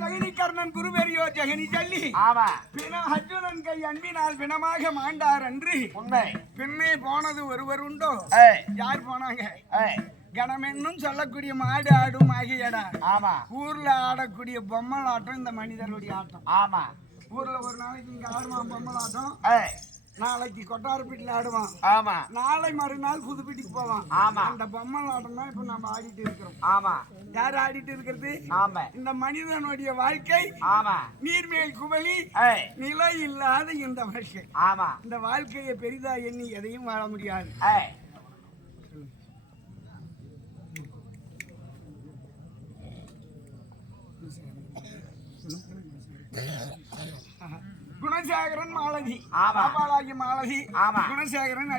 ஜெகனிகர்ணன் குருவெறியோ ஜெகனி ஜல்லி அர்ஜுனன் கை அன்பினால் பிணமாக மாண்டார் அன்று பின்னே போனது ஒருவர் உண்டோ? யார் போனாங்க? கணமென்னும் சொல்லக்கூடிய மாடு ஆடும் ஆகியடா. ஊர்ல ஆடக்கூடிய பொம்மல் ஆட்டம் இந்த மனிதனுடைய ஆட்டம். ஊர்ல ஒரு நாளைக்கு இங்க ஆடுவான் பொம்மல் ஆட்டம், நாளைக்கு கொட்டாரப்பீட்டில் ஆடுவான், நாளை மறுநாள் புதுப்பீட்டுக்கு போவான். அந்த பொம்மல் ஆட்டம் தான் இப்ப நம்ம ஆடிட்டு இருக்கிறோம். யார் ஆடிட்டு இருக்கிறது? இந்த மனிதனுடைய வாழ்க்கை நீர்மேல் குவளி, நிலை இல்லாத இந்த வாழ்க்கை. இந்த வாழ்க்கையை பெரிதா எண்ணி எதையும் வாழ முடியாது. குணசேகரன் மாலதி, மாலதி குணசேகரன்